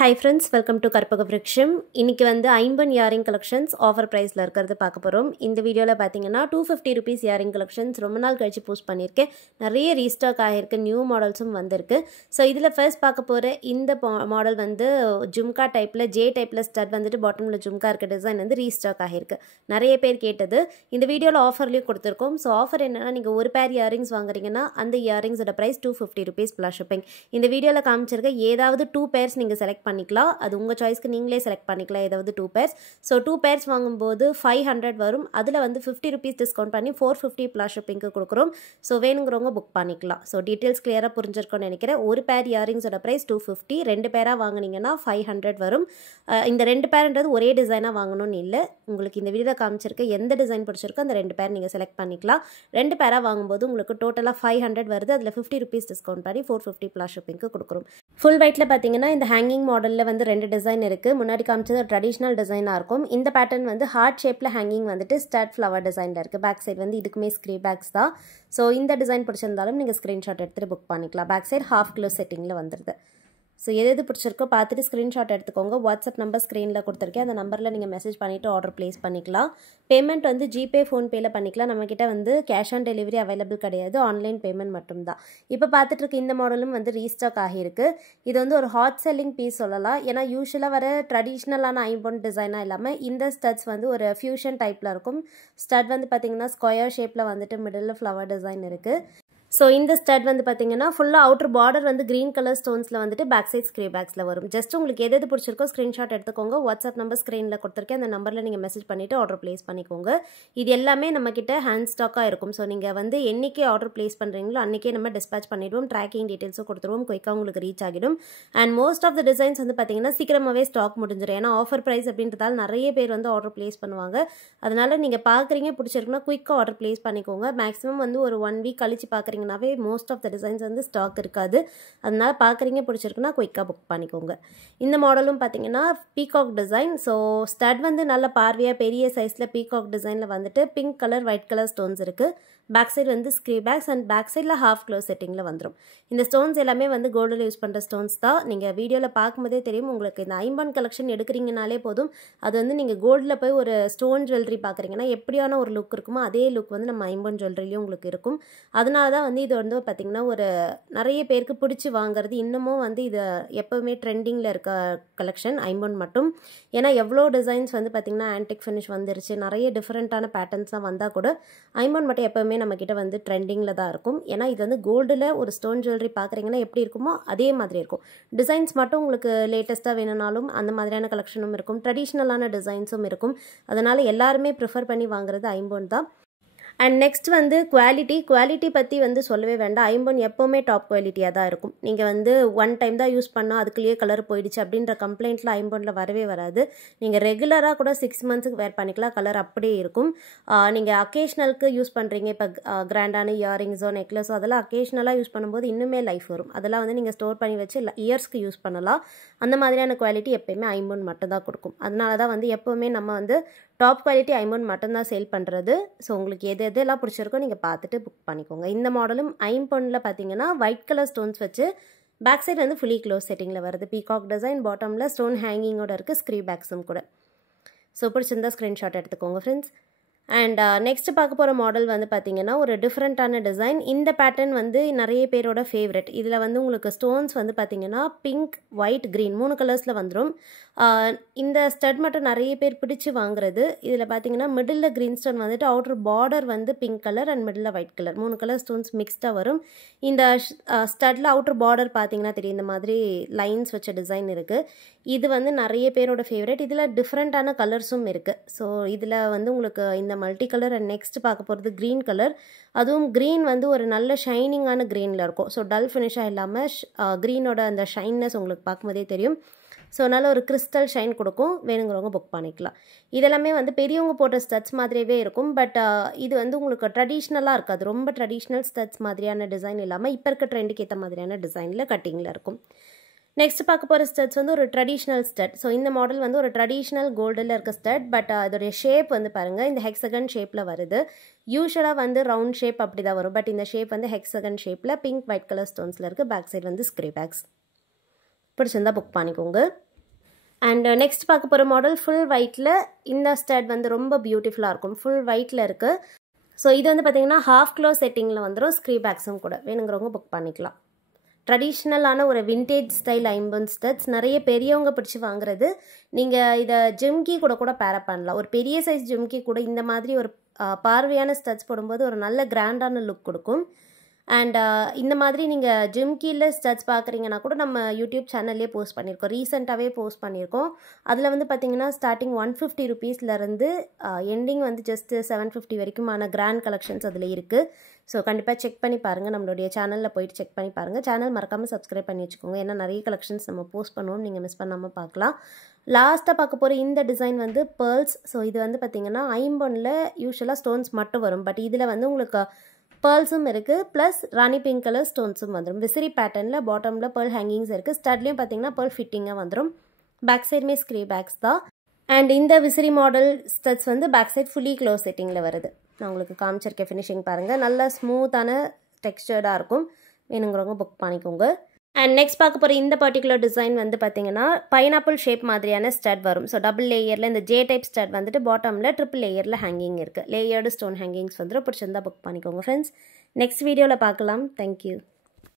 Hi friends, welcome to Karpaga Vriksham. இன்னைக்கு வந்து 50 earring collections offer பிரைஸ்ல இருக்கிறது பார்க்க போறோம். இந்த வீடியோல பாத்தீங்கன்னா 250 rupees இயரிங் கலெக்ஷன்ஸ் ரொம்ப நாள் கழிச்சு போஸ்ட் பண்ணிருக்கேன். நிறைய ரீஸ்டாக் ஆயிருக்கு, நியூ மாடல்ஸும் வந்திருக்கு. சோ இதுல ஃபர்ஸ்ட் பார்க்க போற இந்த மாடல் வந்து ஜும்கா டைப்ல ஜே டைப்ல ஸ்டட் வந்துட்டு பாட்டம்ல ஜும்கா இருக்க டிசைன் வந்து ரீஸ்டாக் ஆயிருக்கு. நிறைய பேர் கேட்டது. இந்த வீடியோல ஆஃபர்லயே கொடுத்திருக்கோம். சோ ஆஃபர் என்னன்னா நீங்க ஒரு பேர் இயரிங்ஸ் வாங்குறீங்கன்னா அந்த இயரிங்ஸோட பிரைஸ் 250 rupees plus shipping. இந்த வீடியோல காமிச்சிருக்க ஏதாவது 2 pairs நீங்க செலக்ட் பண்ணிக்கலாம். அது உங்க சாய்ஸ்க்கு நீங்களே செலக்ட் பண்ணிக்கலாம் ஏதாவது 2 pairs. சோ 2 pairs வாங்கும்போது 500 வரும். அதுல வந்து 50 rupees டிஸ்கவுண்ட் பண்ணி 450 plus shipping கொடுக்கிறோம். சோ வேணும்ங்கறவங்க புக் பண்ணிக்கலாம். சோ டீடைல்ஸ் கிளியரா புரிஞ்சிருக்கும்னு நினைக்கிறேன். ஒரு பேர் இயரிங்ஸோட பிரைஸ் 250, ரெண்டு பேரா வாங்குனீங்கன்னா 500 வரும். இந்த ரெண்டு பேர்ன்றது ஒரே டிசைனா வாங்கணும்னு இல்ல. உங்களுக்கு இந்த வீடியோல காமிச்சிருக்க எந்த டிசைன் பிடிச்சிருக்கோ அந்த ரெண்டு பேர் நீங்க செலக்ட் பண்ணிக்கலாம். ரெண்டு பேரா வாங்கும்போது உங்களுக்கு டோட்டலா 500 வருது. அதுல 50 rupees டிஸ்கவுண்ட் பண்ணி 450 plus shipping கொடுக்கிறோம். ஃபுல் வெயிட்ல பாத்தீங்கன்னா இந்த ஹேங்கிங் மாடல்ல வந்து ரெண்டு டிசைன் இருக்கு. முன்னாடி காமிச்சது ட்ரெடிஷனல் டிசைனா இருக்கும். இந்த பேட்டர்ன் வந்து ஹார்ட் ஷேப்ல ஹேங்கிங் வந்துட்டு ஸ்டட் ஃப்ளவர் டிசைன்ல இருக்கு. பேக் சைடு வந்து இதுக்குமே ஸ்க்ரீ பேக்ஸ் தான். சோ இந்த டிசைன் பிடிச்சிருந்தாலும் நீங்க ஸ்கிரீன்ஷாட் எடுத்துட்டு புக் பண்ணிக்கலாம். பேக் சைடு ஹாஃப் கிலோ செட்டிங்ல வந்துருது. ஸோ எது பிடிச்சிருக்கோ பார்த்துட்டு ஸ்க்ரீன்ஷாட் எடுத்துக்கோங்க. வாட்ஸ்அப் நம்பர் ஸ்க்ரீனில் கொடுத்துருக்கேன். அந்த நம்பரில் நீங்கள் மெசேஜ் பண்ணிவிட்டு ஆர்டர் ப்ளேஸ் பண்ணிக்கலாம். பேமெண்ட் வந்து ஜிபே ஃபோன்பேயில் பண்ணிக்கலாம். நம்மக்கிட்ட வந்து கேஷ் ஆன் டெலிவரி அவைலபிள் கிடையாது, ஆன்லைன் பேமெண்ட் மட்டும்தான். இப்போ பார்த்துட்டு இருக்க இந்த மாடலும் வந்து ரீஸ்டாக் ஆகியிருக்கு. இது வந்து ஒரு ஹாட் செல்லிங் பீஸ் சொல்லலாம். ஏன்னா யூஸ்வலாக வர ட்ரெடிஷ்னலான ஐம்பொன் டிசைனாக இல்லாமல் இந்த ஸ்டட்ஸ் வந்து ஒரு ஃபியூஷன் டைப்பில் இருக்கும். ஸ்டட் வந்து பார்த்திங்கன்னா ஸ்கொயர் ஷேப்பில் வந்துட்டு மிடில் ஃப்ளவர் டிசைன் இருக்குது. ஸோ இந்த ஸ்டட் வந்து பார்த்தீங்கன்னா ஃபுல்லாக அவுட்டர் பார்டர் வந்து க்ரீன் கலர் ஸ்டோன்ஸில் வந்துட்டு பேக் சைட் ஸ்க்ரீ பேக்ஸில் வரும். ஜஸ்ட் உங்களுக்கு எது பிடிச்சிருக்கோ ஸ்க்ரீன்ஷாட் எடுத்துக்கோங்க. வாட்ஸ்அப் நம்பர் ஸ்க்ரீனில் கொடுத்துருக்கேன். அந்த நம்பரில் நீங்கள் மெசேஜ் பண்ணிவிட்டு ஆர்டர் ப்ளேஸ் பண்ணிக்கோங்க. இது எல்லாமே நம்மக்கிட்ட ஹேண்ட் ஸ்டாக்காக இருக்கும். ஸோ நீங்கள் வந்து என்றைக்கே ஆர்டர் ப்ளேஸ் பண்ணுறீங்களோ அன்றைக்கே நம்ம டிஸ்பேச் பண்ணிவிடுவோம். ட்ராக்கிங் டீட்டெயில்ஸும் கொடுத்துருவோம். குயிக்காக உங்களுக்கு ரீச் ஆகிடும். And most of the designs வந்து பார்த்தீங்கன்னா சீக்கிரமாகவே ஸ்டாக் முடிஞ்சிடும். ஏன்னா ஆஃபர் ப்ரைஸ் அப்படின்றதால நிறைய பேர் வந்து ஆர்டர் ப்ளேஸ் பண்ணுவாங்க. அதனால் நீங்கள் பார்க்குறீங்க பிடிச்சிருக்குன்னா குயிக்காக ஆர்டர் ப்ளேஸ் பண்ணிக்கோங்க. மேக்ஸிமம் வந்து ஒரு 1 week கழிச்சு பார்க்குறீங்கன்னாவே மோஸ்ட் ஆஃப் த டிசைன்ஸ் வந்து ஸ்டாக் இருக்காது. அதனால பார்க்குறீங்க பிடிச்சிருக்குன்னா குயிக்காக புக் பண்ணிக்கோங்க. இந்த மாடலும் பார்த்தீங்கன்னா பீகாக் டிசைன். ஸோ ஸ்டட் வந்து நல்ல பார்வையாக பெரிய சைஸில் பீகாக் டிசைனில் வந்துட்டு pink colour white colour stones இருக்குது. பேக் சைடு வந்து ஸ்க்ரீ பேக்ஸ் அண்ட் பேக் சைடில் ஹாஃப் க்ளோ செட்டிங்கில் வந்துடும். இந்த ஸ்டோன்ஸ் எல்லாமே வந்து கோல்டில் யூஸ் பண்ணுற ஸ்டோன்ஸ் தான். நீங்கள் வீடியோவில் பார்க்கும்போதே தெரியும். உங்களுக்கு இந்த ஐம்பன் கலெக்ஷன் எடுக்கிறீங்கனாலே போதும். அது வந்து நீங்கள் கோல்டில் போய் ஒரு ஸ்டோன் ஜுவல்லரி பார்க்குறீங்கன்னா எப்படியான ஒரு லுக் இருக்குமோ அதே லுக் வந்து நம்ம ஐம்பன் ஜுவல்லரிலையும் உங்களுக்கு இருக்கும். அதனால தான் வந்து இது வந்து பார்த்திங்கன்னா ஒரு நிறைய பேருக்கு பிடிச்சி வாங்குறது. இன்னமும் வந்து இது எப்போவுமே ட்ரெண்டிங்கில் இருக்க கலெக்ஷன் ஐம்பன் மட்டும். ஏன்னா எவ்வளோ டிசைன்ஸ் வந்து பார்த்திங்கன்னா ஆன்டிக் ஃபினிஷ் வந்துருச்சு, நிறைய டிஃப்ரெண்ட்டான பேட்டர்ன்ஸ்லாம் வந்தால் கூட ஐம்பன் மட்டும் எப்போவுமே நம்மக்கிட்ட வந்து ட்ரெண்டிங்கில் தான் இருக்கும். ஏன்னா இது வந்து கோல்டில் ஒரு ஸ்டோன் ஜுவல்லரி பார்க்குறீங்கன்னா எப்படி இருக்குமோ அதே மாதிரி இருக்கும். டிசைன்ஸ் மட்டும் உங்களுக்கு லேட்டஸ்ட்டாக வேணும்னாலும் அந்த மாதிரியான கலெக்ஷனும் இருக்கும், ட்ரெடிஷ்னலான டிசைன்ஸும் இருக்கும். அதனால் எல்லாருமே ப்ரிஃபர் பண்ணி வாங்குறது ஐம்பன் தான். அண்ட் நெக்ஸ்ட் வந்து குவாலிட்டி பற்றி வந்து சொல்லவே வேண்டாம். ஐம்பொன் எப்போவுமே டாப் குவாலிட்டியாக தான் இருக்கும். நீங்கள் வந்து ஒன் டைம் தான் யூஸ் பண்ணால் அதுக்குள்ளேயே கலர் போயிடுச்சு அப்படின்ற கம்ப்ளைண்ட்டில் ஐம்பொனில் வரவே வராது. நீங்கள் ரெகுலராக கூட 6 monthsக்கு வேர் பண்ணிக்கலாம், கலர் அப்படியே இருக்கும். நீங்கள் அக்கேஷ்னலுக்கு யூஸ் பண்ணுறீங்க, இப்போ கிராண்டான இயரிங்ஸோ நெக்லஸோ அதெல்லாம் அக்கேஷ்னலாக யூஸ் பண்ணும்போது இன்னுமே லைஃப் வரும். அதெல்லாம் வந்து நீங்கள் ஸ்டோர் பண்ணி வச்சு இயர்ஸ்க்கு யூஸ் பண்ணலாம். அந்த மாதிரியான குவாலிட்டி எப்போயுமே ஐம்பொன் மட்டும் தான் கொடுக்கும். அதனால தான் வந்து எப்போவுமே நம்ம வந்து டாப் குவாலிட்டி ஐம்பொன் மட்டும்தான் சேல் பண்ணுறது. ஸோ உங்களுக்கு எதெல்லாம் பிடிச்சிருக்கோ நீங்கள் பார்த்துட்டு புக் பண்ணிக்கோங்க. இந்த மாடலும் ஐம்பொனில் பார்த்தீங்கன்னா ஒயிட் கலர் ஸ்டோன்ஸ் வச்சு பேக் சைடு வந்து ஃபுல்லி க்ளோஸ் செட்டிங்கில் வருது. பீகாக் டிசைன், பாட்டமில் ஸ்டோன் ஹேங்கிங்கோட இருக்குது, ஸ்க்ரீ பேக்ஸும் கூட. ஸோ பிடிச்சிருந்தா ஸ்க்ரீன்ஷாட் எடுத்துக்கோங்க ஃப்ரெண்ட்ஸ். அண்ட் நெக்ஸ்ட் பார்க்க போகிற மாடல் வந்து பார்த்தீங்கன்னா ஒரு டிஃப்ரெண்ட்டான டிசைன். இந்த பேட்டர்ன் வந்து நிறைய பேரோட ஃபேவரட். இதில் வந்து உங்களுக்கு ஸ்டோன்ஸ் வந்து பார்த்தீங்கன்னா பிங்க், ஒயிட், க்ரீன் 3 கலர்ஸில் வந்துடும். இந்த ஸ்டட் மட்டும் நிறைய பேர் பிடிச்சி வாங்குறது. இதில் பார்த்தீங்கன்னா மிடில் க்ரீன் ஸ்டோன் வந்துட்டு அவுட்டர் பார்டர் வந்து pink colour and middle white colour 3 colour stones மிக்ஸ்டாக வரும். இந்த ஸ்டட்டில் அவுட்டர் பார்டர் பார்த்தீங்கன்னா தெரியும், இந்த மாதிரி லைன்ஸ் வச்ச டிசைன் இருக்குது. இது வந்து நிறைய பேரோட ஃபேவரட். இதில் டிஃப்ரெண்ட்டான கலர்ஸும் இருக்குது. ஸோ இதில் வந்து உங்களுக்கு இந்த மல்டி கலர் அண்ட் நெக்ஸ்ட் பார்க்க போகிறது க்ரீன் கலர். அதுவும் க்ரீன் வந்து ஒரு நல்ல ஷைனிங்கான க்ரீனில் இருக்கும். ஸோ டல் ஃபினிஷாக இல்லாமல் க்ரீனோட அந்த ஷைன்னஸ் உங்களுக்கு பார்க்கும்போதே தெரியும். ஸோ நல்ல ஒரு கிறிஸ்டல் ஷைன் கொடுக்கும். வேணுங்கிறவங்க புக் பண்ணிக்கலாம். இதெல்லாமே வந்து பெரியவங்க போட்ட ஸ்டட்ஸ் மாதிரியே இருக்கும். பட் இது வந்து உங்களுக்கு ட்ரெடிஷ்னலாக இருக்காது. ரொம்ப ட்ரெடிஷ்னல் ஸ்டட்ஸ் மாதிரியான டிசைன் இல்லாமல் இப்போ இருக்க ட்ரெண்டுக்கு ஏற்ற மாதிரியான டிசைனில் கட்டிங்கில் இருக்கும். நெக்ஸ்ட் பார்க்க போகிற ஸ்டட்ஸ் வந்து ஒரு ட்ரெடிஷ்னல் ஸ்டட். ஸோ இந்த மாடல் வந்து ஒரு ட்ரெடிஷ்னல் கோல்டில் இருக்க ஸ்டட். பட் அதோடைய ஷேப் வந்து பாருங்கள், இந்த ஹெக்ஸகன் ஷேப்பில் வருது. யூஸ்வலாக வந்து ரவுண்ட் ஷேப் அப்படி தான் வரும். பட் இந்த ஷேப் வந்து ஹெக்ஸகன் ஷேப்பில் பிங்க் ஒயிட் கலர் ஸ்டோன்ஸில் இருக்குது. பேக் சைடு வந்து ஸ்க்ரீ பேக்ஸ். பிடிச்சிருந்தா புக் பண்ணிக்கோங்க. அண்ட் நெக்ஸ்ட் பார்க்க போகிற மாடல் ஃபுல் ஒயிட்டில். இந்த ஸ்டட் வந்து ரொம்ப பியூட்டிஃபுல்லாக இருக்கும். ஃபுல் ஒயிட்டில் இருக்குது. ஸோ இது வந்து பார்த்திங்கன்னா ஹாஃப் க்ளோ செட்டிங்கில் வந்துடும். ஸ்க்ரீ பேக்ஸும் கூட வேணுங்கிறவங்க புக் பண்ணிக்கலாம். ட்ரெடிஷ்னலான ஒரு விண்டேஜ் ஸ்டைல் ஐம்பன் ஸ்டட்ஸ் நிறைய பெரியவங்க பிடிச்சி வாங்குறது. நீங்கள் இதை ஜிம்கி கூட பேரப் பண்ணலாம். ஒரு பெரிய சைஸ் ஜிம்கி கூட இந்த மாதிரி ஒரு பார்வையான ஸ்டட்ஸ் போடும்போது ஒரு நல்ல கிராண்டான லுக் கொடுக்கும். அண்ட் இந்த மாதிரி நீங்கள் ஜிம்கியில் ஸ்டட்ஸ் பார்க்குறீங்கன்னா கூட நம்ம யூடியூப் சேனல்லே போஸ்ட் பண்ணியிருக்கோம். ரீசெண்டாகவே போஸ்ட் பண்ணியிருக்கோம். அதில் வந்து பார்த்திங்கன்னா ஸ்டார்டிங் 150 ருபீஸ்லேருந்து எண்டிங் வந்து ஜஸ்ட் 750 வரைக்குமான கிராண்ட் கலெக்ஷன்ஸ் அதில் இருக்குது. ஸோ கண்டிப்பாக செக் பண்ணி பாருங்கள். நம்மளுடைய சேனலில் போயிட்டு செக் பண்ணி பாருங்கள். சேனல் மறக்காமல் சப்ஸ்கிரைப் பண்ணி வச்சுக்கோங்க. ஏன்னா நிறைய கலெக்ஷன்ஸ் நம்ம போஸ்ட் பண்ணுவோம். நீங்கள் மிஸ் பண்ணாமல் பார்க்கலாம். லாஸ்ட்டாக பார்க்க போகிற இந்த டிசைன் வந்து பேர்ல்ஸ். ஸோ இது வந்து பார்த்திங்கன்னா ஐம்பொனில் யூஸ்வலாக ஸ்டோன்ஸ் மட்டும் வரும். பட் இதில் வந்து உங்களுக்கு பேர்ல்ஸும் இருக்குது. ப்ளஸ் ராணி பிங்க் கலர் ஸ்டோன்ஸும் வந்துடும். விசிறி பேட்டர்னில் பாட்டமில் பேர்ல் ஹேங்கிங்ஸ் இருக்குது. ஸ்டட்லேயும் பார்த்தீங்கன்னா பேர்ல் ஃபிட்டிங்காக வந்துடும். பேக் சைடுமே ஸ்க்ரீ பேக்ஸ் தான். அண்ட் இந்த விசிறி மாடல் ஸ்டட்ஸ் வந்து பேக் சைட் ஃபுல்லி க்ளோஸ் செட்டிங்கில் வருது. நான் உங்களுக்கு காமிச்சிருக்கேன். ஃபினிஷிங் பாருங்கள். நல்லா ஸ்மூத்தான டெக்ஸ்டர்டாக இருக்கும். வேணுங்கிறவங்க புக் பண்ணிக்கோங்க. அண்ட் நெக்ஸ்ட் பார்க்க போகிற இந்த பர்டிகுலர் டிசைன் வந்து பார்த்தீங்கன்னா பைனாப்பிள் ஷேப் மாதிரியான ஸ்டட் வரும். ஸோ டபுள் லேயரில் இந்த ஜே டைப் ஸ்டட் வந்துட்டு பாட்டமில் ட்ரிபிள் லேயரில் ஹேங்கிங் இருக்குது. லேயர்டு ஸ்டோன் ஹேங்கிங்ஸ் வந்துடும். பிடிச்சிருந்தா புக் பண்ணிக்கோங்க ஃப்ரெண்ட்ஸ். நெக்ஸ்ட் வீடியோவில் பார்க்கலாம். தேங்க்யூ.